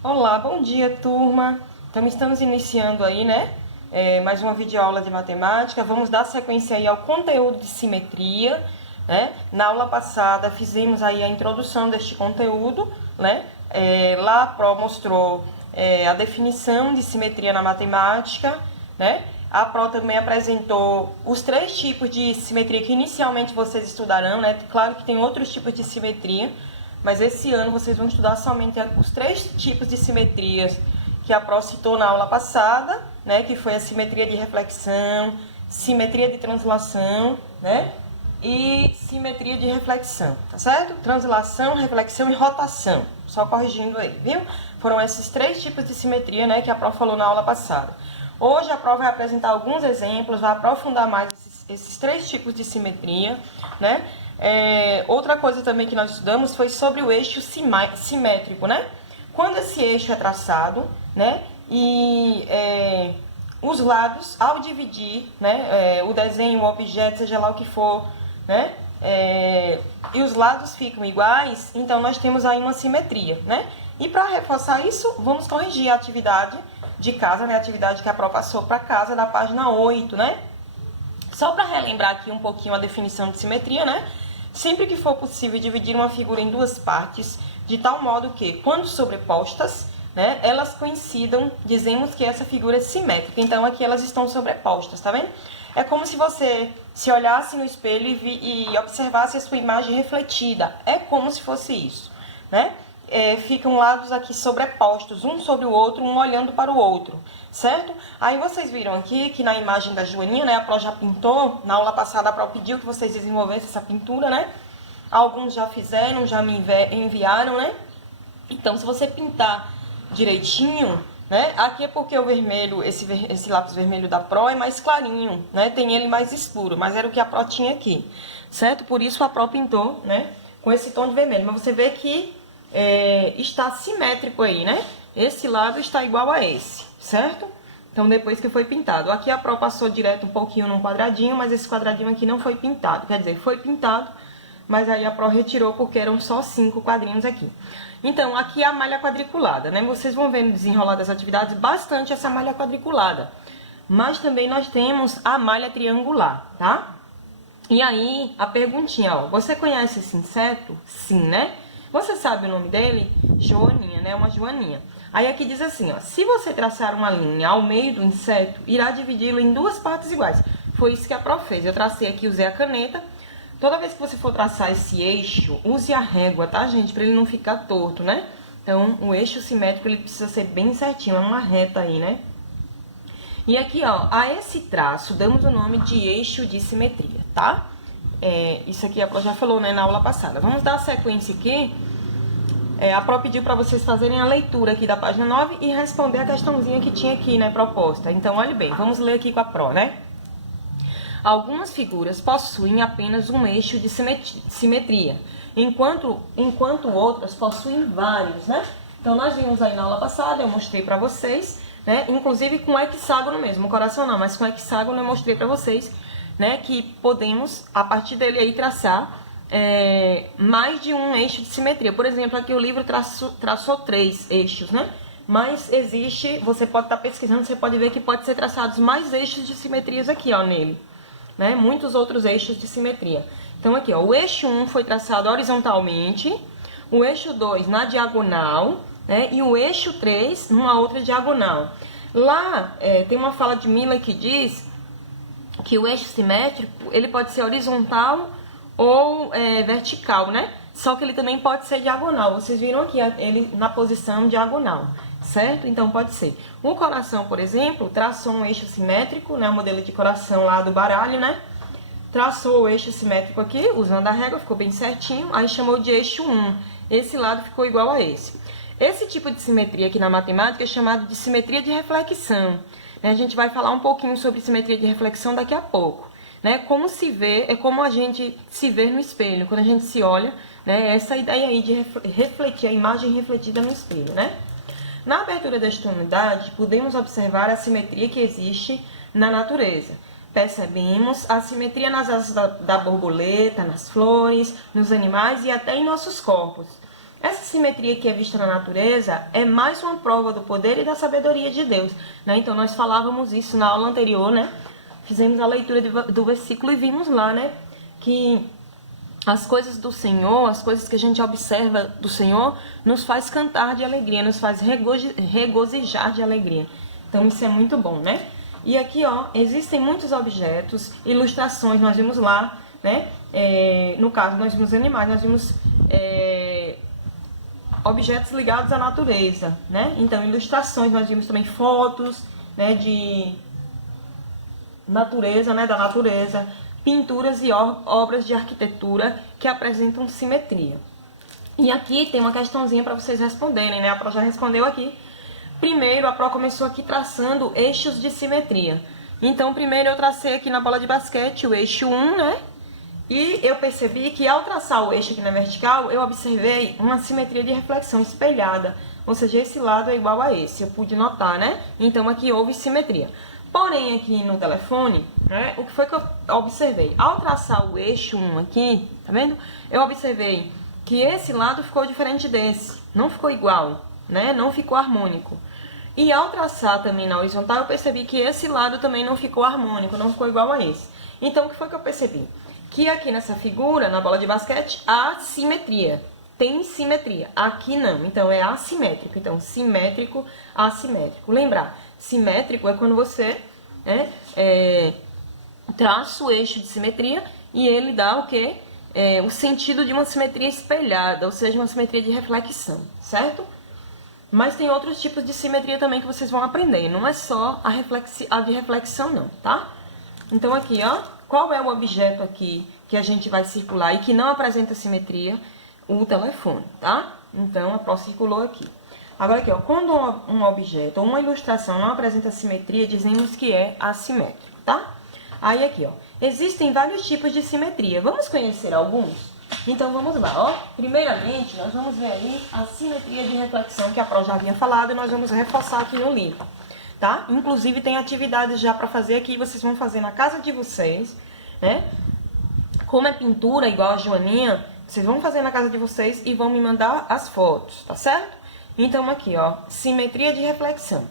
Olá, bom dia, turma. Então, estamos iniciando aí, né? Mais uma videoaula de matemática. Vamos dar sequência aí ao conteúdo de simetria, né? Na aula passada, fizemos aí a introdução deste conteúdo, né? Lá a Pro mostrou a definição de simetria na matemática, né? A Pro também apresentou os 3 tipos de simetria que inicialmente vocês estudarão, né? Claro que tem outros tipos de simetria, mas esse ano vocês vão estudar somente os 3 tipos de simetrias que a Pro citou na aula passada, né? Que foi a simetria de reflexão, simetria de translação, né? E simetria de reflexão, tá certo? Translação, reflexão e rotação. Só corrigindo aí, viu? Foram esses 3 tipos de simetria, né, que a Pro falou na aula passada. Hoje a Pro vai apresentar alguns exemplos, vai aprofundar mais esses 3 tipos de simetria, né? Outra coisa também que nós estudamos foi sobre o eixo simétrico, né? Quando esse eixo é traçado, né? E os lados, ao dividir, né? O desenho, o objeto, seja lá o que for, né? E os lados ficam iguais, então nós temos aí uma simetria, né? E para reforçar isso, vamos corrigir a atividade de casa, né? A atividade que a Pro passou para casa, da página 8, né? Só para relembrar aqui um pouquinho a definição de simetria, né? Sempre que for possível dividir uma figura em 2 partes, de tal modo que, quando sobrepostas, né, elas coincidam, dizemos que essa figura é simétrica. Então, aqui elas estão sobrepostas, tá vendo? É como se você se olhasse no espelho e observasse a sua imagem refletida. É como se fosse isso, né? Ficam lados aqui sobrepostos, um sobre o outro, um olhando para o outro, certo? Aí vocês viram aqui que na imagem da Joaninha, né, a Pro já pintou, na aula passada a Pro pediu que vocês desenvolvessem essa pintura, né? Alguns já fizeram, já me enviaram, né? Então, se você pintar direitinho, né? Aqui é porque o vermelho, esse lápis vermelho da Pro é mais clarinho, né? Tem ele mais escuro, mas era o que a Pro tinha aqui, certo? Por isso a Pro pintou, né? Com esse tom de vermelho. Mas você vê que está simétrico aí, né? Esse lado está igual a esse, certo? Então, depois que foi pintado. Aqui a Pro passou direto um pouquinho num quadradinho, mas esse quadradinho aqui não foi pintado. Quer dizer, foi pintado, mas aí a Pro retirou porque eram só 5 quadrinhos aqui. Então, aqui é a malha quadriculada, né? Vocês vão ver no desenrolar das atividades bastante essa malha quadriculada. Mas também nós temos a malha triangular, tá? E aí, a perguntinha, ó. Você conhece esse inseto? Sim, né? Você sabe o nome dele? Joaninha, né? Uma joaninha. Aí aqui diz assim, ó. Se você traçar uma linha ao meio do inseto, irá dividi-lo em 2 partes iguais. Foi isso que a Pro fez. Eu tracei aqui, usei a caneta. Toda vez que você for traçar esse eixo, use a régua, tá, gente? Pra ele não ficar torto, né? Então, o eixo simétrico, ele precisa ser bem certinho. É uma reta aí, né? E aqui, ó, a esse traço, damos o nome de eixo de simetria, tá? Isso aqui a Pro já falou, né, na aula passada. Vamos dar a sequência aqui. A Pro pediu para vocês fazerem a leitura aqui da página 9 e responder a questãozinha que tinha aqui, né, proposta. Então, olhe bem, vamos ler aqui com a Pro, né? Algumas figuras possuem apenas um eixo de simetria, enquanto outras possuem vários, né? Então, nós vimos aí na aula passada, eu mostrei para vocês, né? Inclusive com hexágono mesmo, o coração não, mas com hexágono eu mostrei para vocês, né? Que podemos, a partir dele aí, traçar mais de um eixo de simetria. Por exemplo, aqui o livro traçou 3 eixos, né? Mas existe, você pode estar pesquisando, você pode ver que pode ser traçados mais eixos de simetrias aqui, ó, nele. Né? Muitos outros eixos de simetria. Então, aqui, ó, o eixo 1 foi traçado horizontalmente, o eixo 2 na diagonal, né? E o eixo 3 numa outra diagonal. Lá, tem uma fala de Miller que diz que o eixo simétrico, ele pode ser horizontal ou vertical, né? Só que ele também pode ser diagonal. Vocês viram aqui ele na posição diagonal, certo? Então, pode ser. O coração, por exemplo, traçou um eixo simétrico, né? O modelo de coração lá do baralho, né? Traçou o eixo simétrico aqui, usando a régua, ficou bem certinho. Aí, chamou de eixo 1. Esse lado ficou igual a esse. Esse tipo de simetria aqui na matemática é chamado de simetria de reflexão. A gente vai falar um pouquinho sobre simetria de reflexão daqui a pouco. Né? Como se vê, é como a gente se vê no espelho. Quando a gente se olha, né? Essa ideia aí de refletir, a imagem refletida no espelho, né? Na abertura desta unidade, podemos observar a simetria que existe na natureza. Percebemos a simetria nas asas da borboleta, nas flores, nos animais e até em nossos corpos. Essa simetria que é vista na natureza é mais uma prova do poder e da sabedoria de Deus, né? Então, nós falávamos isso na aula anterior, né? Fizemos a leitura do versículo e vimos lá, né? Que as coisas do Senhor, as coisas que a gente observa do Senhor, nos faz cantar de alegria, nos faz regozijar de alegria. Então, isso é muito bom, né? E aqui, ó, existem muitos objetos, ilustrações, nós vimos lá, né? No caso, nós vimos animais, nós vimos objetos ligados à natureza, né? Então, ilustrações, nós vimos também fotos, né, de natureza, né, da natureza, pinturas e obras de arquitetura que apresentam simetria. E aqui tem uma questãozinha para vocês responderem, né? A Pro já respondeu aqui. Primeiro, a Pro começou aqui traçando eixos de simetria. Então, primeiro eu tracei aqui na bola de basquete o eixo 1, né? E eu percebi que ao traçar o eixo aqui na vertical, eu observei uma simetria de reflexão espelhada. Ou seja, esse lado é igual a esse, eu pude notar, né? Então, aqui houve simetria. Porém, aqui no telefone, né, o que foi que eu observei? Ao traçar o eixo 1 aqui, tá vendo? Eu observei que esse lado ficou diferente desse, não ficou igual, né? Não ficou harmônico. E ao traçar também na horizontal, eu percebi que esse lado também não ficou harmônico, não ficou igual a esse. Então, o que foi que eu percebi? Que aqui nessa figura, na bola de basquete, há simetria. Tem simetria. Aqui não. Então, é assimétrico. Então, simétrico, assimétrico. Lembrar, simétrico é quando você traça o eixo de simetria e ele dá o quê? O sentido de uma simetria espelhada, ou seja, uma simetria de reflexão, certo? Mas tem outros tipos de simetria também que vocês vão aprender. Não é só a de reflexão, não, tá? Então, aqui, ó, qual é o objeto aqui que a gente vai circular e que não apresenta simetria? O telefone, tá? Então, a Pro circulou aqui. Agora aqui, ó, quando um objeto ou uma ilustração não apresenta simetria, dizemos que é assimétrico, tá? Aí aqui, ó, existem vários tipos de simetria. Vamos conhecer alguns? Então, vamos lá, ó. Primeiramente, nós vamos ver aí a simetria de reflexão que a Pro já havia falado e nós vamos reforçar aqui no livro, tá? Inclusive, tem atividades já para fazer aqui, vocês vão fazer na casa de vocês, né? Como é pintura, igual a Joaninha, vocês vão fazer na casa de vocês e vão me mandar as fotos, tá certo? Então, aqui, ó, simetria de reflexão.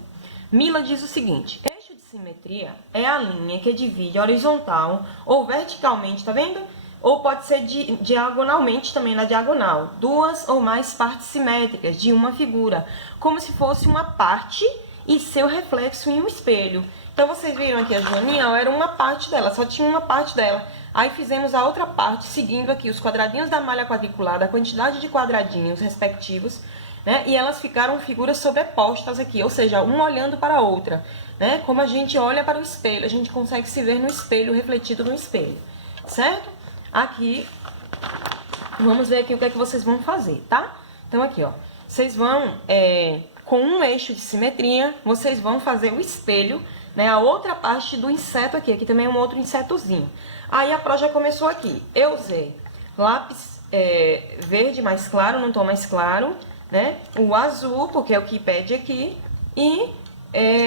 Mila diz o seguinte: eixo de simetria é a linha que divide horizontal ou verticalmente, tá vendo? Ou pode ser diagonalmente também na diagonal. Duas ou mais partes simétricas de uma figura, como se fosse uma parte e seu reflexo em um espelho. Então, vocês viram aqui a Joaninha, ó, era uma parte dela, só tinha uma parte dela. Aí fizemos a outra parte, seguindo aqui os quadradinhos da malha quadriculada, a quantidade de quadradinhos respectivos, né? E elas ficaram figuras sobrepostas aqui, ou seja, uma olhando para a outra, né? Como a gente olha para o espelho, a gente consegue se ver no espelho, refletido no espelho, certo? Aqui, vamos ver aqui o que é que vocês vão fazer, tá? Então, aqui, ó, vocês vão, com um eixo de simetria, vocês vão fazer o espelho, né? A outra parte do inseto aqui também é um outro insetozinho. Aí a Pro já começou aqui. Eu usei lápis verde mais claro, num tom mais claro, né? O azul, porque é o que pede aqui, e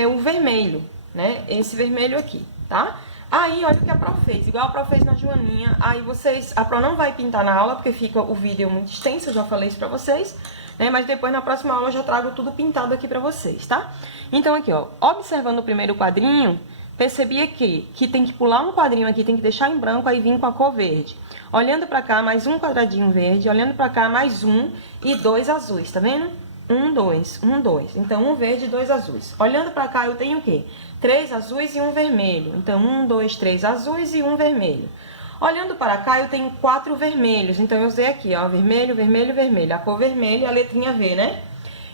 o vermelho, né? Esse vermelho aqui, tá? Aí, olha o que a Pro fez, igual a Pro fez na Joaninha. Aí a Pro não vai pintar na aula, porque fica o vídeo muito extenso, eu já falei isso pra vocês, né? Mas depois, na próxima aula, eu já trago tudo pintado aqui pra vocês, tá? Então, aqui, ó, observando o primeiro quadrinho, percebi aqui que tem que pular um quadrinho aqui, tem que deixar em branco, aí vir com a cor verde. Olhando pra cá, mais um quadradinho verde, olhando pra cá, mais um e dois azuis, tá vendo? Um, dois. Então, um verde e dois azuis. Olhando pra cá, eu tenho o quê? 3 azuis e um vermelho. Então, 1, 2, 3 azuis e um vermelho. Olhando para cá, eu tenho 4 vermelhos. Então, eu usei aqui, ó, vermelho, vermelho, vermelho. A cor vermelho e a letrinha V, né?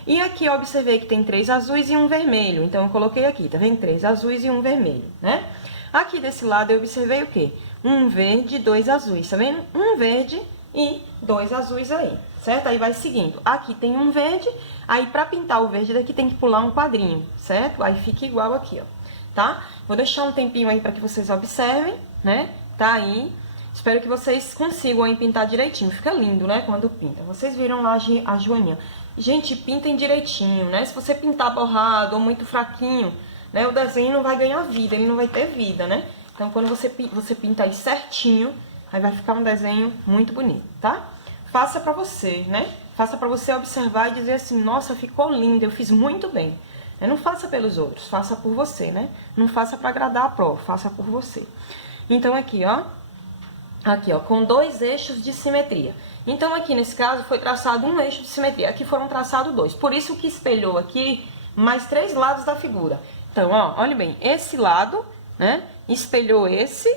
E aqui eu observei que tem 3 azuis e um vermelho. Então, eu coloquei aqui, tá vendo? 3 azuis e um vermelho, né? Aqui desse lado, eu observei o quê? Um verde e 2 azuis, tá vendo? Um verde e 2 azuis aí, certo? Aí vai seguindo. Aqui tem um verde, aí pra pintar o verde daqui tem que pular um quadrinho, certo? Aí fica igual aqui, ó. Tá? Vou deixar um tempinho aí para que vocês observem, né? Tá aí. Espero que vocês consigam aí pintar direitinho. Fica lindo, né? Quando pinta. Vocês viram lá a Joaninha. Gente, pintem direitinho, né? Se você pintar borrado ou muito fraquinho, né? O desenho não vai ganhar vida, ele não vai ter vida, né? Então, quando você pinta aí certinho, aí vai ficar um desenho muito bonito, tá? Faça pra você, né? Faça para você observar e dizer assim, nossa, ficou lindo, eu fiz muito bem. Não faça pelos outros, faça por você, né? Não faça para agradar a prova, faça por você. Então aqui, ó, com 2 eixos de simetria. Então aqui nesse caso foi traçado um eixo de simetria, aqui foram traçados 2. Por isso que espelhou aqui mais 3 lados da figura. Então, ó, olha bem, esse lado, né, espelhou esse,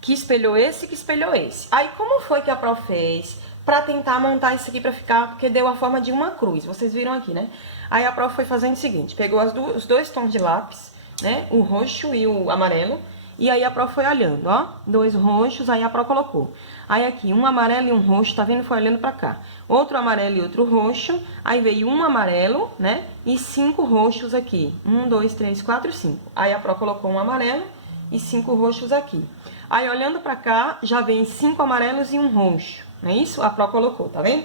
que espelhou esse, que espelhou esse. Aí como foi que a prof fez para tentar montar isso aqui para ficar, porque deu a forma de uma cruz, vocês viram aqui, né? Aí a prof foi fazendo o seguinte, pegou os 2 tons de lápis, né, o roxo e o amarelo, e aí a prof foi olhando, ó, 2 roxos, aí a prof colocou. Aí aqui, um amarelo e um roxo, tá vendo? Foi olhando pra cá. Outro amarelo e outro roxo, aí veio um amarelo, né, e 5 roxos aqui. 1, 2, 3, 4, 5. Aí a prof colocou um amarelo e 5 roxos aqui. Aí olhando pra cá, já vem 5 amarelos e um roxo, não é isso? A prof colocou, tá vendo?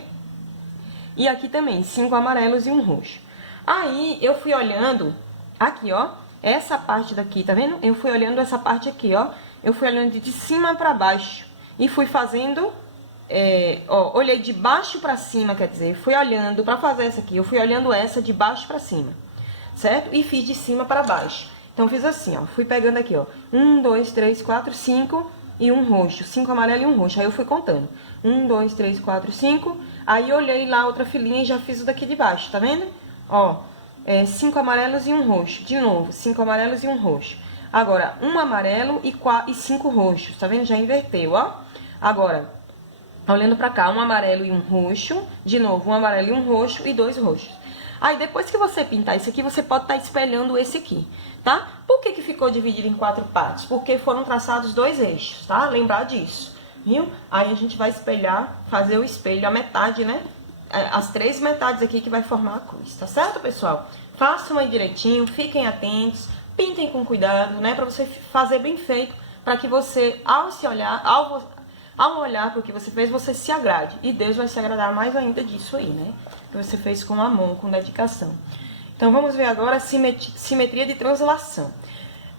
E aqui também, 5 amarelos e um roxo. Aí eu fui olhando aqui, ó, essa parte daqui, tá vendo? Eu fui olhando essa parte aqui, ó. Eu fui olhando de cima pra baixo. E fui fazendo, ó, olhei de baixo pra cima, quer dizer, fui olhando pra fazer essa aqui. Eu fui olhando essa de baixo pra cima, certo? E fiz de cima pra baixo. Então, fiz assim, ó. Fui pegando aqui, ó. 1, 2, 3, 4, 5 e um roxo. 5 amarelo e um roxo. Aí eu fui contando. 1, 2, 3, 4, 5. Aí olhei lá outra filinha e já fiz o daqui de baixo, tá vendo? Ó, 5 amarelos e um roxo. De novo, 5 amarelos e um roxo. Agora, um amarelo e 5 roxos. Tá vendo? Já inverteu, ó. Agora, olhando pra cá, um amarelo e um roxo. De novo, um amarelo e um roxo e 2 roxos. Aí, depois que você pintar isso aqui, você pode estar espelhando esse aqui, tá? Por que que ficou dividido em 4 partes? Porque foram traçados 2 eixos, tá? Lembrar disso, viu? Aí, a gente vai espelhar, fazer o espelho, a metade, né? As 3 metades aqui que vai formar a cruz, tá certo, pessoal? Façam aí direitinho, fiquem atentos, pintem com cuidado, né? Pra você fazer bem feito, para que você, ao se olhar, ao olhar para o que você fez, você se agrade. E Deus vai se agradar mais ainda disso aí, né? Que você fez com amor, com dedicação. Então, vamos ver agora a simetria de translação.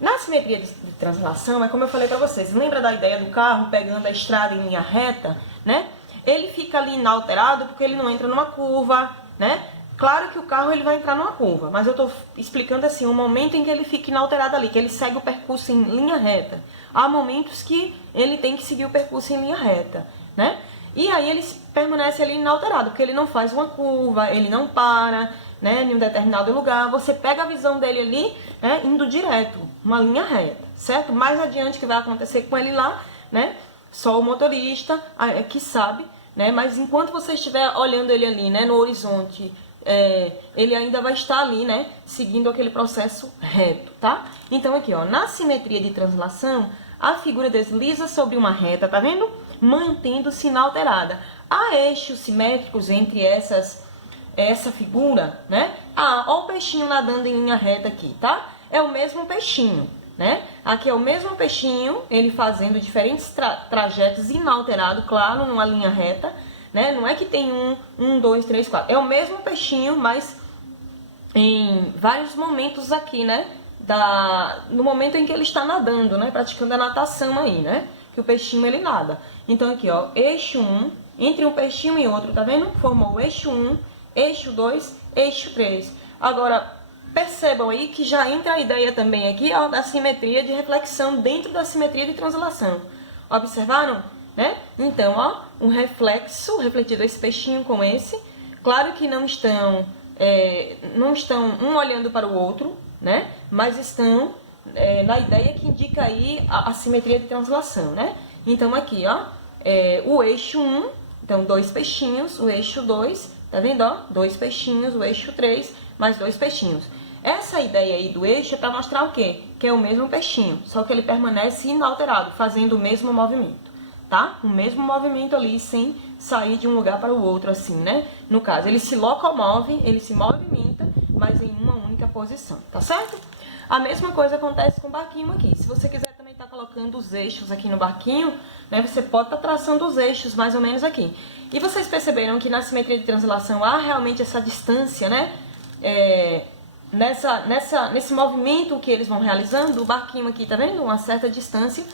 Na simetria de translação, é como eu falei para vocês. Lembra da ideia do carro pegando a estrada em linha reta, né? Ele fica ali inalterado porque ele não entra numa curva, né? Claro que o carro ele vai entrar numa curva, mas eu estou explicando assim, o momento em que ele fica inalterado ali, que ele segue o percurso em linha reta. Há momentos que ele tem que seguir o percurso em linha reta, né? E aí ele permanece ali inalterado, porque ele não faz uma curva, ele não para, né, em um determinado lugar. Você pega a visão dele ali, né, indo direto, uma linha reta, certo? Mais adiante o que vai acontecer com ele lá, né? Só o motorista que sabe, né? Mas enquanto você estiver olhando ele ali, né, no horizonte, ele ainda vai estar ali, né, seguindo aquele processo reto, tá? Então aqui, ó, na simetria de translação, a figura desliza sobre uma reta, tá vendo? Mantendo-se inalterada. Há eixos simétricos entre essa figura, né? Ah, ó o peixinho nadando em linha reta aqui, tá? É o mesmo peixinho, né? Aqui é o mesmo peixinho, ele fazendo diferentes trajetos inalterado, claro, numa linha reta, né? Não é que tem 1, 2, 3, 4. É o mesmo peixinho, mas em vários momentos aqui, né? No momento em que ele está nadando, né? Praticando a natação aí, né? Que o peixinho ele nada. Então aqui, ó, eixo 1, entre um peixinho e outro, tá vendo? Formou o eixo 1, eixo 2, eixo 3. Agora, percebam aí que já entra a ideia também aqui, ó, da simetria de reflexão dentro da simetria de translação. Observaram? Né? Então, ó, um reflexo refletido esse peixinho com esse. Claro que não estão um olhando para o outro, né? Mas estão na ideia que indica aí a simetria de translação, né? Então, aqui, ó, o eixo 1, então 2 peixinhos, o eixo 2, tá vendo, ó? 2 peixinhos, o eixo 3, mais 2 peixinhos. Essa ideia aí do eixo é para mostrar o quê? Que é o mesmo peixinho, só que ele permanece inalterado, fazendo o mesmo movimento, tá? O mesmo movimento ali, sem sair de um lugar para o outro, assim, né? No caso, ele se locomove, ele se movimenta, mas em uma única posição, tá certo? A mesma coisa acontece com o barquinho aqui. Se você quiser também estar colocando os eixos aqui no barquinho, né? Você pode estar traçando os eixos mais ou menos aqui. E vocês perceberam que na simetria de translação há realmente essa distância, né? Nesse movimento que eles vão realizando, o barquinho aqui, tá vendo? Uma certa distância.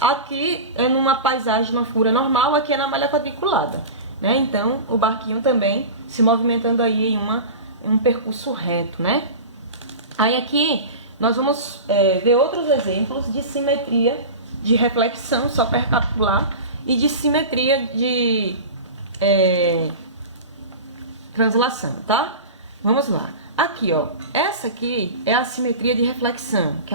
Aqui é numa paisagem, numa figura normal, aqui é na malha quadriculada. né? Então, o barquinho também se movimentando aí em um percurso reto, né? Aí aqui nós vamos ver outros exemplos de simetria de reflexão, só para recapitular, e de simetria de translação, tá? Vamos lá. Aqui, ó, essa aqui é a simetria de reflexão, que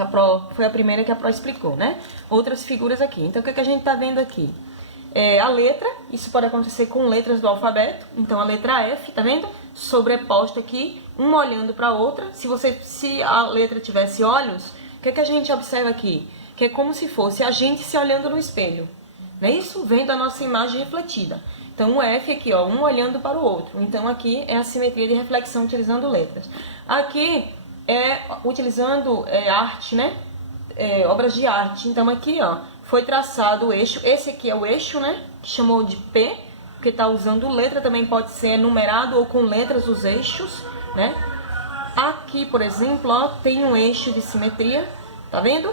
foi a primeira que a Pro explicou, né? Outras figuras aqui. Então, o que a gente tá vendo aqui? A letra, isso pode acontecer com letras do alfabeto. Então, a letra F, tá vendo? Sobreposta aqui, uma olhando para a outra. Se a letra tivesse olhos, o que a gente observa aqui? Que é como se fosse a gente se olhando no espelho. Não é isso? Vendo a nossa imagem refletida. Então, o F aqui, ó, um olhando para o outro. Então, aqui é a simetria de reflexão utilizando letras. Aqui é utilizando arte, né? Obras de arte. Então, aqui, ó, foi traçado o eixo. Esse aqui é o eixo, né? Que chamou de P, porque está usando letra. Também pode ser numerado ou com letras os eixos, né? Aqui, por exemplo, ó, tem um eixo de simetria. Tá vendo?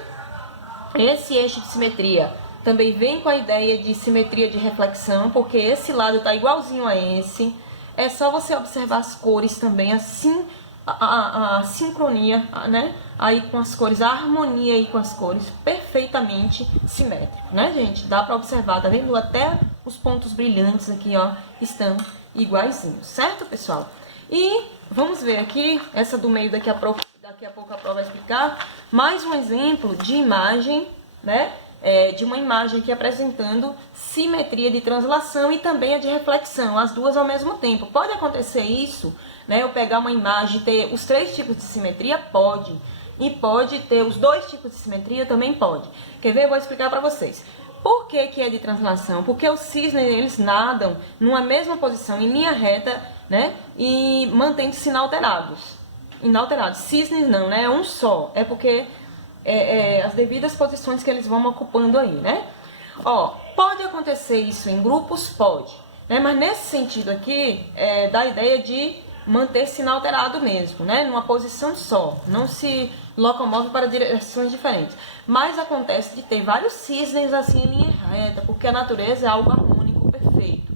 Esse eixo de simetria também vem com a ideia de simetria de reflexão, porque esse lado está igualzinho a esse. É só você observar as cores também, assim, a sincronia, né? Aí com as cores, a harmonia aí com as cores, perfeitamente simétrico, né, gente? Dá para observar, tá vendo? Até os pontos brilhantes aqui, ó, estão iguaizinhos, certo, pessoal? E vamos ver aqui, essa do meio daqui a pouco a Pro vai explicar, mais um exemplo de imagem, né? De uma imagem aqui apresentando simetria de translação e também a de reflexão, as duas ao mesmo tempo. Pode acontecer isso, né? Eu pegar uma imagem e ter os 3 tipos de simetria? Pode. E pode ter os 2 tipos de simetria? Também pode. Quer ver? Eu vou explicar para vocês. Por que é de translação? Porque os cisnes, eles nadam numa mesma posição, em linha reta, né? E mantendo-se inalterados. Cisnes não, né? É um só. É porque as devidas posições que eles vão ocupando aí, né? Ó, pode acontecer isso em grupos? Pode. Né? Mas nesse sentido aqui, dá a ideia de manter-se inalterado mesmo, né? Numa posição só. Não se locomove para direções diferentes. Mas acontece de ter vários cisnes assim em linha reta, porque a natureza é algo harmônico, perfeito.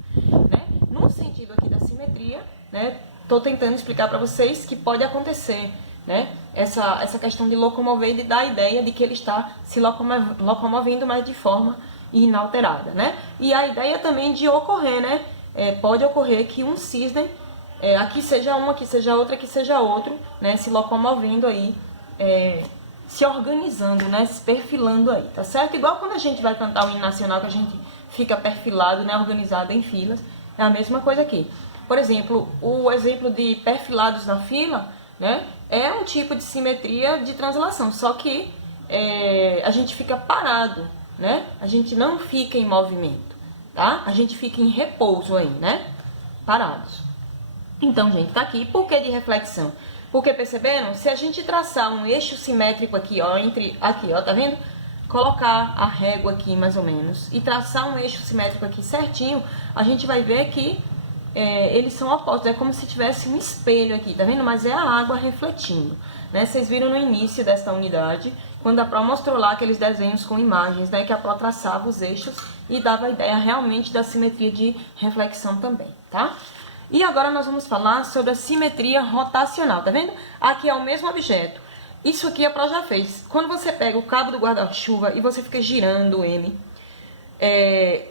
Né? No sentido aqui da simetria, né? Tô tentando explicar para vocês que pode acontecer, né? Essa questão de locomover e dá a ideia de que ele está se locomovendo, mas de forma inalterada, né? E a ideia também de ocorrer, né? Pode ocorrer que um cisne, aqui seja um, aqui seja outro, aqui seja outro, né? Se locomovendo aí, se organizando, né? Se perfilando aí, tá certo? Igual quando a gente vai cantar o hino nacional, que a gente fica perfilado, né? Organizado em filas, é a mesma coisa aqui. Por exemplo, o exemplo de perfilados na fila, né? É um tipo de simetria de translação, só que a gente fica parado, né? A gente não fica em movimento, tá? A gente fica em repouso aí, né? Parados. Então, gente, tá aqui. Por que de reflexão? Porque, perceberam? Se a gente traçar um eixo simétrico aqui, ó, aqui, ó, tá vendo? Colocar a régua aqui, mais ou menos, e traçar um eixo simétrico aqui certinho, a gente vai ver que eles são opostos, é como se tivesse um espelho aqui, tá vendo? Mas é a água refletindo, né? Vocês viram no início desta unidade, quando a Pro mostrou lá aqueles desenhos com imagens, né? Que a Pro traçava os eixos e dava a ideia realmente da simetria de reflexão também, tá? E agora nós vamos falar sobre a simetria rotacional, tá vendo? Aqui é o mesmo objeto. Isso aqui a Pro já fez. Quando você pega o cabo do guarda-chuva e você fica girando ele,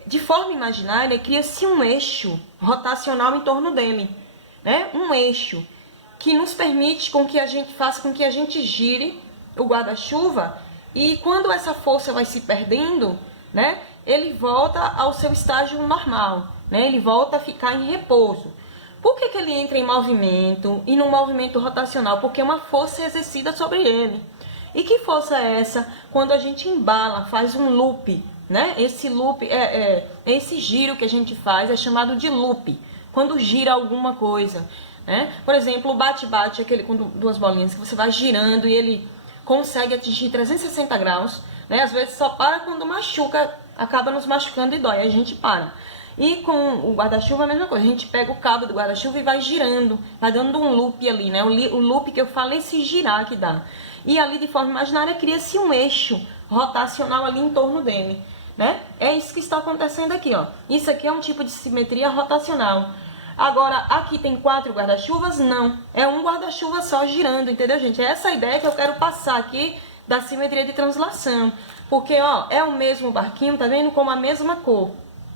de forma imaginária, cria-se um eixo rotacional em torno dele, né? Um eixo que nos permite faça com que a gente gire o guarda-chuva e quando essa força vai se perdendo, né? Ele volta ao seu estágio normal, né? Ele volta a ficar em repouso. Por que ele entra em movimento e num movimento rotacional? Porque é uma força exercida sobre ele. E que força é essa? Quando a gente embala, faz um loop, né? Esse loop, esse giro que a gente faz é chamado de loop, quando gira alguma coisa, né? Por exemplo, o bate-bate, aquele com duas bolinhas que você vai girando e ele consegue atingir 360 graus, né? Às vezes só para quando machuca, acaba nos machucando e dói, a gente para. E com o guarda-chuva a mesma coisa, a gente pega o cabo do guarda-chuva e vai girando, vai dando um loop ali, né? O loop que eu falo é esse girar que dá. E ali de forma imaginária cria-se um eixo rotacional ali em torno dele. né? É isso que está acontecendo aqui, ó. Isso aqui é um tipo de simetria rotacional. Agora, aqui tem 4 guarda-chuvas? Não. É um guarda-chuva só girando, entendeu, gente? É essa a ideia que eu quero passar aqui da simetria de translação. Porque, ó, é o mesmo barquinho, tá vendo? Com a mesma cor,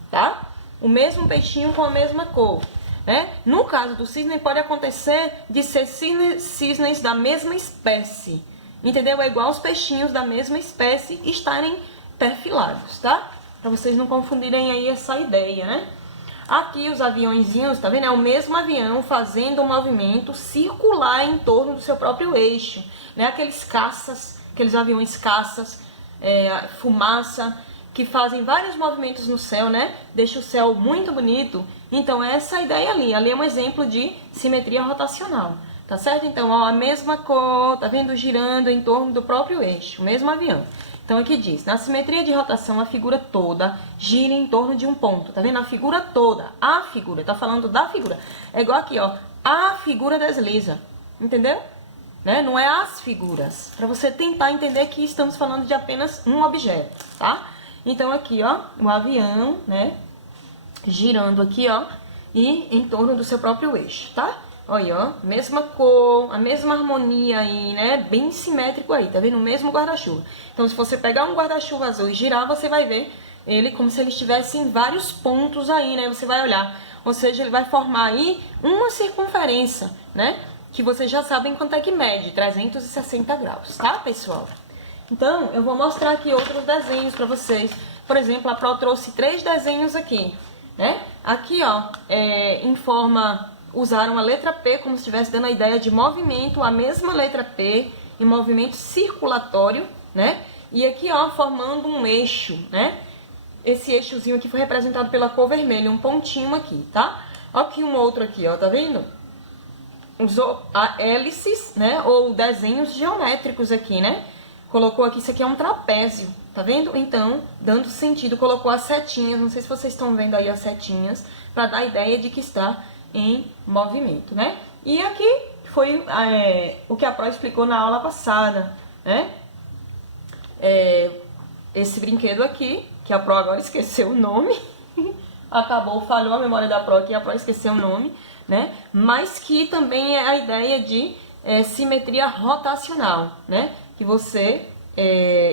tá? O mesmo peixinho com a mesma cor, né? No caso do cisne, pode acontecer de ser cisnes da mesma espécie, entendeu? É igual os peixinhos da mesma espécie estarem perfilados, tá? Pra vocês não confundirem aí essa ideia, né? Aqui os aviãozinhos, tá vendo? É o mesmo avião fazendo um movimento circular em torno do seu próprio eixo, né? Aqueles caças, aqueles aviões caças, fumaça, que fazem vários movimentos no céu, né? Deixa o céu muito bonito. Então, essa é a ideia ali. Ali é um exemplo de simetria rotacional, tá certo? Então, ó, a mesma cor, tá vendo? Girando em torno do próprio eixo, o mesmo avião. Então, aqui diz, na simetria de rotação, a figura toda gira em torno de um ponto, tá vendo? A figura toda, a figura, tá falando da figura. É igual aqui, ó, a figura desliza, entendeu? Né? Não é as figuras, para você tentar entender que estamos falando de apenas um objeto, tá? Então, aqui, ó, o avião, né, girando aqui, ó, e em torno do seu próprio eixo, tá? Olha, ó, mesma cor, a mesma harmonia aí, né? Bem simétrico aí, tá vendo? O mesmo guarda-chuva. Então, se você pegar um guarda-chuva azul e girar, você vai ver ele como se ele estivesse em vários pontos aí, né? Você vai olhar, ou seja, ele vai formar aí uma circunferência, né? Que vocês já sabem quanto é que mede, 360 graus, tá, pessoal? Então, eu vou mostrar aqui outros desenhos pra vocês. Por exemplo, a Pro trouxe 3 desenhos aqui, né? Aqui, ó, em forma... Usaram a letra P como se estivesse dando a ideia de movimento, a mesma letra P em movimento circulatório, né? E aqui, ó, formando um eixo, né? Esse eixozinho aqui foi representado pela cor vermelha, um pontinho aqui, tá? Ó, aqui um outro aqui, ó, tá vendo? Usou hélices, né? Ou desenhos geométricos aqui, né? Colocou aqui, isso aqui é um trapézio, tá vendo? Então, dando sentido, colocou as setinhas, não sei se vocês estão vendo aí as setinhas, para dar a ideia de que está em movimento, né? E aqui foi o que a Pro explicou na aula passada, né? Esse brinquedo aqui, que a Pro agora esqueceu o nome, falhou a memória da Pro aqui, a Pro esqueceu o nome, né? Mas que também é a ideia de simetria rotacional, né? Que você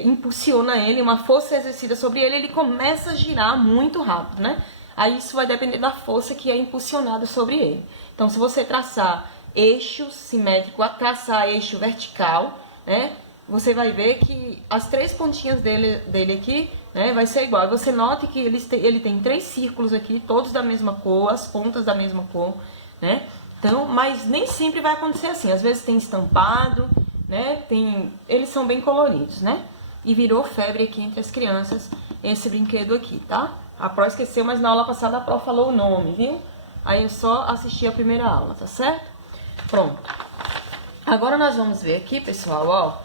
impulsiona ele, uma força exercida sobre ele, ele começa a girar muito rápido, né? Aí isso vai depender da força que é impulsionada sobre ele. Então, se você traçar eixo simétrico, traçar eixo vertical, né? Você vai ver que as 3 pontinhas dele aqui, né? Vai ser igual. Você note que ele tem 3 círculos aqui, todos da mesma cor, as pontas da mesma cor, né? Então, mas nem sempre vai acontecer assim. Às vezes tem estampado, né? Eles são bem coloridos, né? E virou febre aqui entre as crianças esse brinquedo aqui, tá? A Pro esqueceu, mas na aula passada a Pro falou o nome, viu? Aí eu só assisti a primeira aula, tá certo? Pronto. Agora nós vamos ver aqui, pessoal, ó.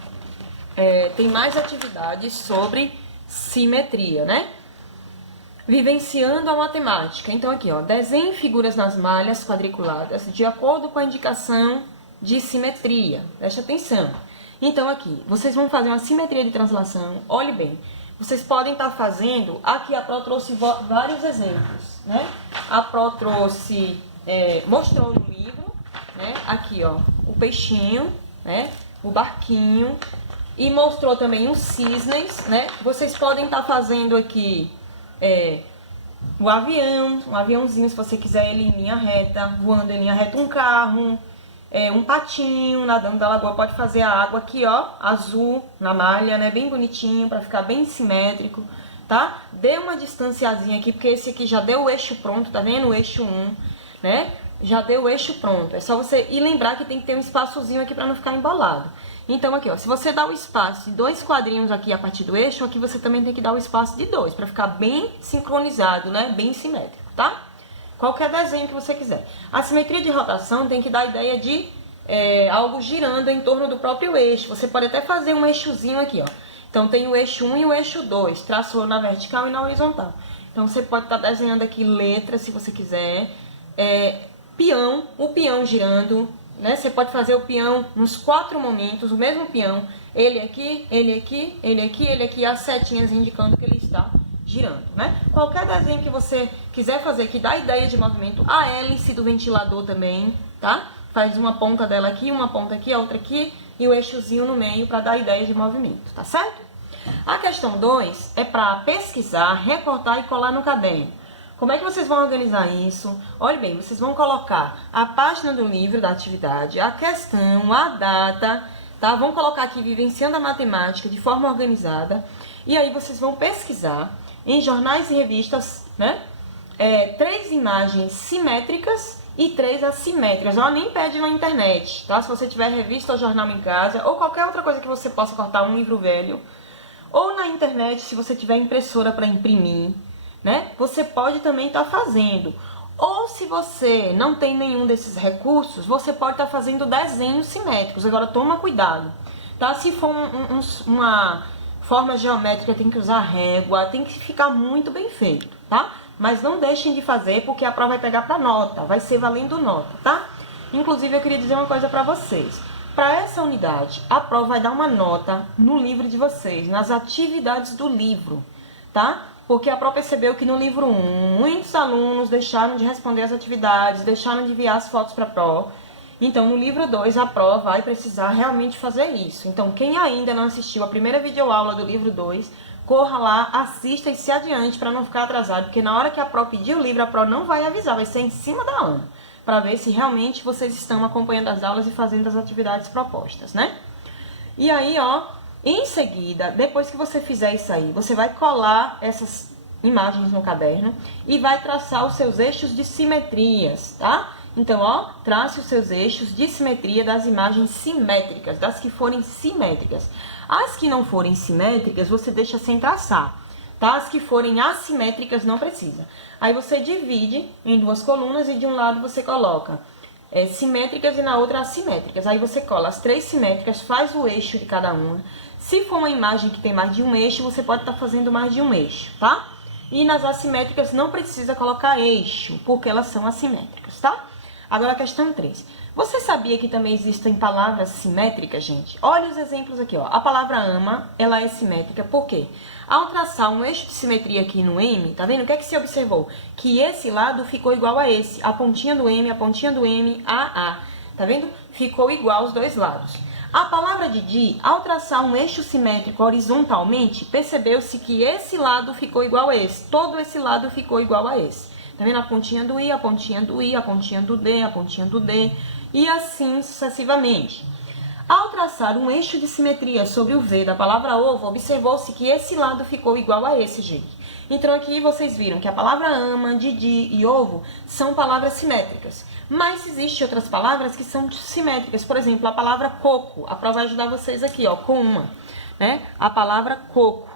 Tem mais atividades sobre simetria, né? Vivenciando a matemática. Então aqui, ó. Desenhe figuras nas malhas quadriculadas de acordo com a indicação de simetria. Preste atenção. Então aqui, vocês vão fazer uma simetria de translação. Olhe bem. Vocês podem estar fazendo, aqui a Pro trouxe vários exemplos, né? A Pro trouxe, mostrou no livro, né? Aqui, ó, o peixinho, né? O barquinho, e mostrou também os cisnes, né? Vocês podem estar fazendo aqui o avião, um aviãozinho, se você quiser ele em linha reta, voando em linha reta, um carro, um patinho nadando da lagoa, pode fazer a água aqui, ó, azul na malha, né, bem bonitinho, para ficar bem simétrico, tá? Dê uma distanciazinha aqui, porque esse aqui já deu o eixo pronto, tá vendo? O eixo 1, né? Já deu o eixo pronto. É só você ir lembrar que tem que ter um espaçozinho aqui para não ficar embolado. Então aqui, ó, se você dá o espaço de 2 quadrinhos aqui a partir do eixo, aqui você também tem que dar o espaço de 2, para ficar bem sincronizado, né? Bem simétrico, tá? Qualquer desenho que você quiser. A simetria de rotação tem que dar a ideia de algo girando em torno do próprio eixo. Você pode até fazer um eixozinho aqui, ó. Então, tem o eixo 1 e o eixo 2. Traçou na vertical e na horizontal. Então, você pode estar desenhando aqui letras, se você quiser. Peão, o peão girando, né? Você pode fazer o peão nos 4 momentos, o mesmo peão. Ele aqui, ele aqui, ele aqui, ele aqui. As setinhas indicando que ele está girando, né? Qualquer desenho que você quiser fazer que dá ideia de movimento, a hélice do ventilador também, tá? Faz uma ponta dela aqui, uma ponta aqui, a outra aqui e o eixozinho no meio para dar ideia de movimento, tá certo? A questão 2 é para pesquisar, recortar e colar no caderno. Como é que vocês vão organizar isso? Olha bem, vocês vão colocar a página do livro da atividade, a questão, a data, tá? Vão colocar aqui Vivenciando a Matemática de forma organizada. E aí vocês vão pesquisar em jornais e revistas, né? 3 imagens simétricas e 3 assimétricas. Ela nem pede na internet, tá? Se você tiver revista ou jornal em casa, ou qualquer outra coisa que você possa cortar um livro velho, ou na internet, se você tiver impressora para imprimir, né? Você pode também estar fazendo. Ou se você não tem nenhum desses recursos, você pode estar fazendo desenhos simétricos. Agora toma cuidado, tá? Se for uma forma geométrica, tem que usar régua, tem que ficar muito bem feito, tá? Mas não deixem de fazer, porque a prova vai pegar para nota, vai ser valendo nota, tá? Inclusive, eu queria dizer uma coisa para vocês. Para essa unidade, a prova vai dar uma nota no livro de vocês, nas atividades do livro, tá? Porque a prova percebeu que no livro 1, muitos alunos deixaram de responder as atividades, deixaram de enviar as fotos para a prova. Então, no livro 2, a prova vai precisar realmente fazer isso. Então, quem ainda não assistiu a primeira videoaula do livro 2, corra lá, assista e se adiante para não ficar atrasado, porque na hora que a prova pedir o livro, a prova não vai avisar, vai ser em cima da hora, para ver se realmente vocês estão acompanhando as aulas e fazendo as atividades propostas, né? E aí, ó, em seguida, depois que você fizer isso aí, você vai colar essas imagens no caderno e vai traçar os seus eixos de simetrias, tá? Então, ó, trace os seus eixos de simetria das imagens simétricas, das que forem simétricas. As que não forem simétricas, você deixa sem traçar, tá? As que forem assimétricas, não precisa. Aí você divide em 2 colunas e de um lado você coloca simétricas e na outra assimétricas. Aí você cola as 3 simétricas, faz o eixo de cada uma. Se for uma imagem que tem mais de um eixo, você pode estar fazendo mais de um eixo, tá? E nas assimétricas não precisa colocar eixo, porque elas são assimétricas, tá? Agora a questão 3. Você sabia que também existem palavras simétricas, gente? Olha os exemplos aqui, ó. A palavra ama, ela é simétrica, por quê? Ao traçar um eixo de simetria aqui no M, tá vendo? O que é que se observou? Que esse lado ficou igual a esse. A pontinha do M, A. Tá vendo? Ficou igual os dois lados. A palavra de, ao traçar um eixo simétrico horizontalmente, percebeu-se que esse lado ficou igual a esse. Todo esse lado ficou igual a esse. Tá vendo? A pontinha do I, a pontinha do I, a pontinha do D, a pontinha do D, e assim sucessivamente. Ao traçar um eixo de simetria sobre o V da palavra ovo, observou-se que esse lado ficou igual a esse, gente. Então aqui vocês viram que a palavra ama, Didi e ovo são palavras simétricas. Mas existem outras palavras que são simétricas. Por exemplo, a palavra coco. A prova vai ajudar vocês aqui, ó, com uma, né? A palavra coco.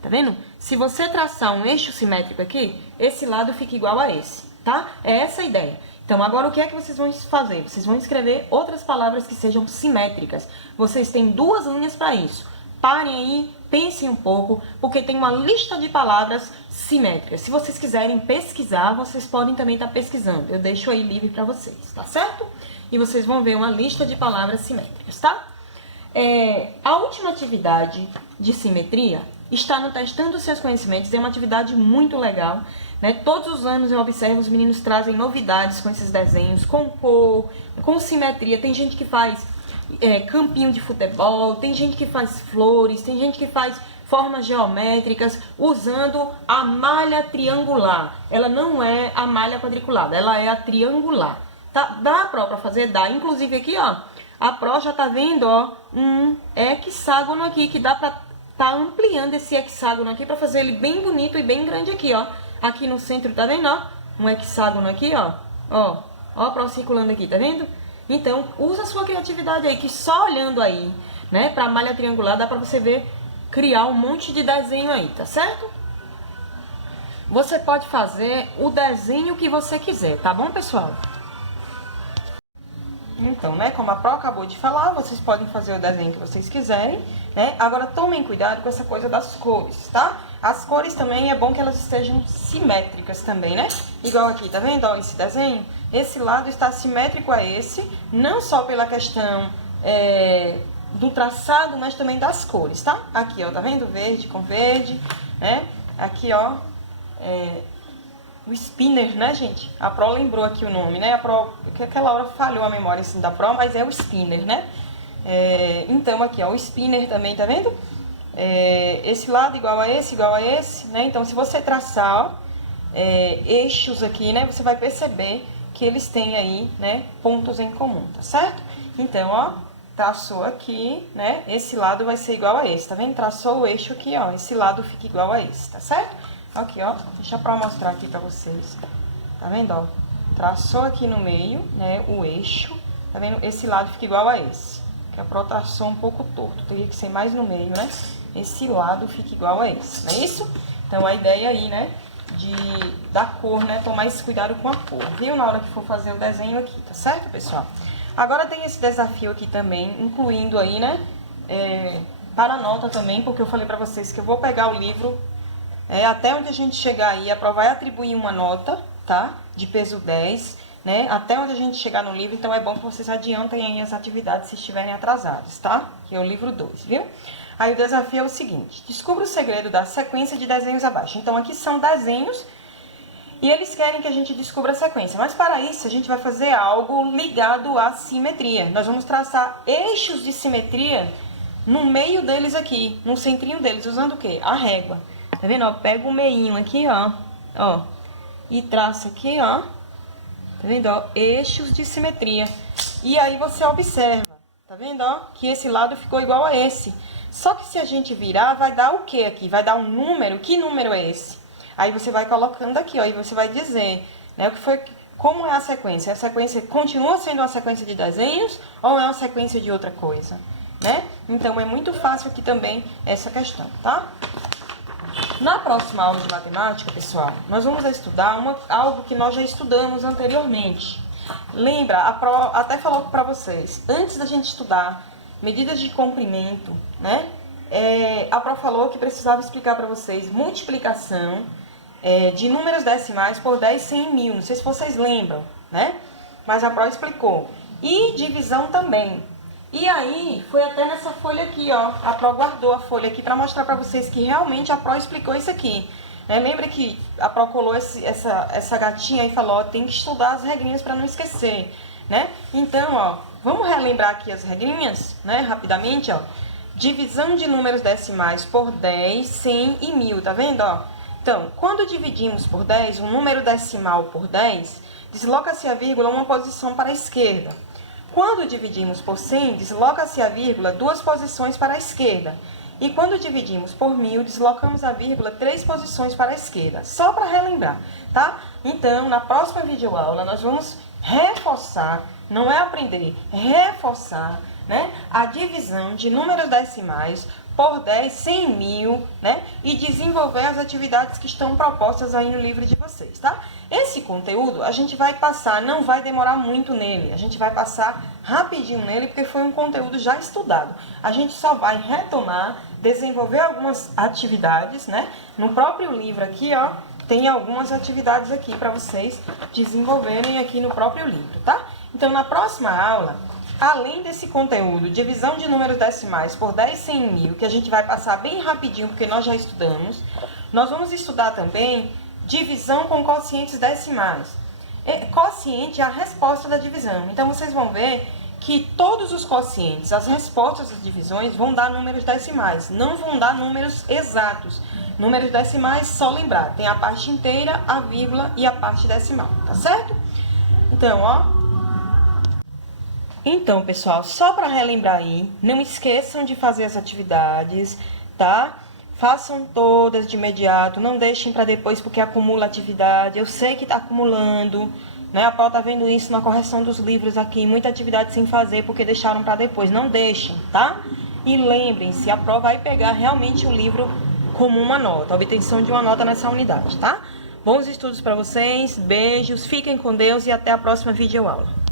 Tá vendo? Se você traçar um eixo simétrico aqui, esse lado fica igual a esse, tá? É essa a ideia. Então, agora o que é que vocês vão fazer? Vocês vão escrever outras palavras que sejam simétricas. Vocês têm 2 linhas para isso. Parem aí, pensem um pouco, porque tem uma lista de palavras simétricas. Se vocês quiserem pesquisar, vocês podem também estar pesquisando. Eu deixo aí livre para vocês, tá certo? E vocês vão ver uma lista de palavras simétricas, tá? A última atividade de simetria está no Testando Seus Conhecimentos. É uma atividade muito legal, né? Todos os anos eu observo os meninos trazem novidades com esses desenhos, com cor, com simetria. Tem gente que faz campinho de futebol, tem gente que faz flores, tem gente que faz formas geométricas usando a malha triangular. Ela não é a malha quadriculada, ela é a triangular. Tá? Dá para fazer? Dá. Inclusive aqui, ó, a Pro já tá vendo, ó, um hexágono aqui, que dá pra tá ampliando esse hexágono aqui pra fazer ele bem bonito e bem grande aqui, ó. Aqui no centro, tá vendo, ó? Um hexágono aqui, ó. Ó, a Pro circulando aqui, tá vendo? Então, usa a sua criatividade aí, que só olhando aí, né, pra malha triangular, dá pra você ver, criar um monte de desenho aí, tá certo? Você pode fazer o desenho que você quiser, tá bom, pessoal? Então, né, como a Pro acabou de falar, vocês podem fazer o desenho que vocês quiserem, né? Agora, tomem cuidado com essa coisa das cores, tá? As cores também é bom que elas estejam simétricas também, né? Igual aqui, tá vendo, ó, esse desenho? Esse lado está simétrico a esse, não só pela questão do traçado, mas também das cores, tá? Aqui, ó, tá vendo? Verde com verde, né? Aqui, ó, o spinner, né, gente? A Pro lembrou aqui o nome, né? A Pro, que aquela hora falhou a memória assim da Pro, mas é o spinner, né? Então, aqui, ó, o spinner também, tá vendo? Esse lado igual a esse, né? Então, se você traçar, ó, eixos aqui, né? Você vai perceber que eles têm aí, né, pontos em comum, tá certo? Então, ó, traçou aqui, né? Esse lado vai ser igual a esse, tá vendo? Traçou o eixo aqui, ó, esse lado fica igual a esse, tá certo? Aqui, ó, deixa pra mostrar aqui pra vocês. Tá vendo, ó? Traçou aqui no meio, né, o eixo, tá vendo? Esse lado fica igual a esse. Que a Pro traçou um pouco torto, teria que ser mais no meio, né? Esse lado fica igual a esse, não é isso? Então, a ideia aí, né, da cor, né, tomar esse cuidado com a cor, viu? Na hora que for fazer o desenho aqui, tá certo, pessoal? Agora tem esse desafio aqui também, incluindo aí, né, para a nota também, porque eu falei pra vocês que eu vou pegar o livro, até onde a gente chegar aí, a Pro vai atribuir uma nota, tá? De peso 10, né? Até onde a gente chegar no livro, então é bom que vocês adiantem aí as atividades se estiverem atrasadas, tá? Que é o livro 2, viu? Aí o desafio é o seguinte: descubra o segredo da sequência de desenhos abaixo. Então aqui são desenhos e eles querem que a gente descubra a sequência. Mas para isso a gente vai fazer algo ligado à simetria. Nós vamos traçar eixos de simetria no meio deles aqui, no centrinho deles, usando o quê? A régua. Tá vendo? Ó, pega o meinho aqui, ó, e traça aqui, ó. Tá vendo, ó? Eixos de simetria. E aí você observa, tá vendo, ó? Que esse lado ficou igual a esse. Só que se a gente virar, vai dar o que aqui? Vai dar um número. Que número é esse? Aí você vai colocando aqui, ó, e você vai dizer, né, o que foi, como é a sequência? A sequência continua sendo uma sequência de desenhos ou é uma sequência de outra coisa, né? Então é muito fácil aqui também essa questão, tá? Na próxima aula de matemática, pessoal, nós vamos estudar algo que nós já estudamos anteriormente. Lembra, a Pro até falou para vocês, antes da gente estudar medidas de comprimento, né? A Pro falou que precisava explicar para vocês multiplicação de números decimais por 10, 100 mil. Não sei se vocês lembram, né? Mas a Pro explicou. E divisão também. E aí, foi até nessa folha aqui, ó. A Pro guardou a folha aqui para mostrar para vocês que realmente a Pro explicou isso aqui. Lembra que a Pro colou essa gatinha e falou, ó, tem que estudar as regrinhas para não esquecer, né? Então, ó, vamos relembrar aqui as regrinhas, né? Rapidamente, ó. Divisão de números decimais por 10, 100 e 1000, tá vendo, ó? Então, quando dividimos por 10, um número decimal por 10, desloca-se a vírgula uma posição para a esquerda. Quando dividimos por 100, desloca-se a vírgula 2 posições para a esquerda. E quando dividimos por 1000, deslocamos a vírgula 3 posições para a esquerda. Só para relembrar, tá? Então, na próxima videoaula, nós vamos reforçar, não é aprender, é reforçar, né, a divisão de números decimais por 10, 100 mil, né? E desenvolver as atividades que estão propostas aí no livro de vocês, tá? Esse conteúdo a gente vai passar, não vai demorar muito nele. A gente vai passar rapidinho nele, porque foi um conteúdo já estudado. A gente só vai retomar, desenvolver algumas atividades, né? No próprio livro aqui, ó, tem algumas atividades aqui para vocês desenvolverem aqui no próprio livro, tá? Então, na próxima aula, além desse conteúdo, divisão de números decimais por 10, 100 e 1000, que a gente vai passar bem rapidinho, porque nós já estudamos, nós vamos estudar também divisão com quocientes decimais. Quociente é a resposta da divisão. Então, vocês vão ver que todos os quocientes, as respostas das divisões, vão dar números decimais, não vão dar números exatos. Números decimais, só lembrar, tem a parte inteira, a vírgula e a parte decimal, tá certo? Então, ó. Então, pessoal, só para relembrar aí, não esqueçam de fazer as atividades, tá? Façam todas de imediato, não deixem para depois porque acumula atividade. Eu sei que está acumulando, né? A Pro tá vendo isso na correção dos livros aqui, muita atividade sem fazer porque deixaram para depois. Não deixem, tá? E lembrem-se, a Pro vai pegar realmente o livro como uma nota, a obtenção de uma nota nessa unidade, tá? Bons estudos para vocês, beijos, fiquem com Deus e até a próxima videoaula.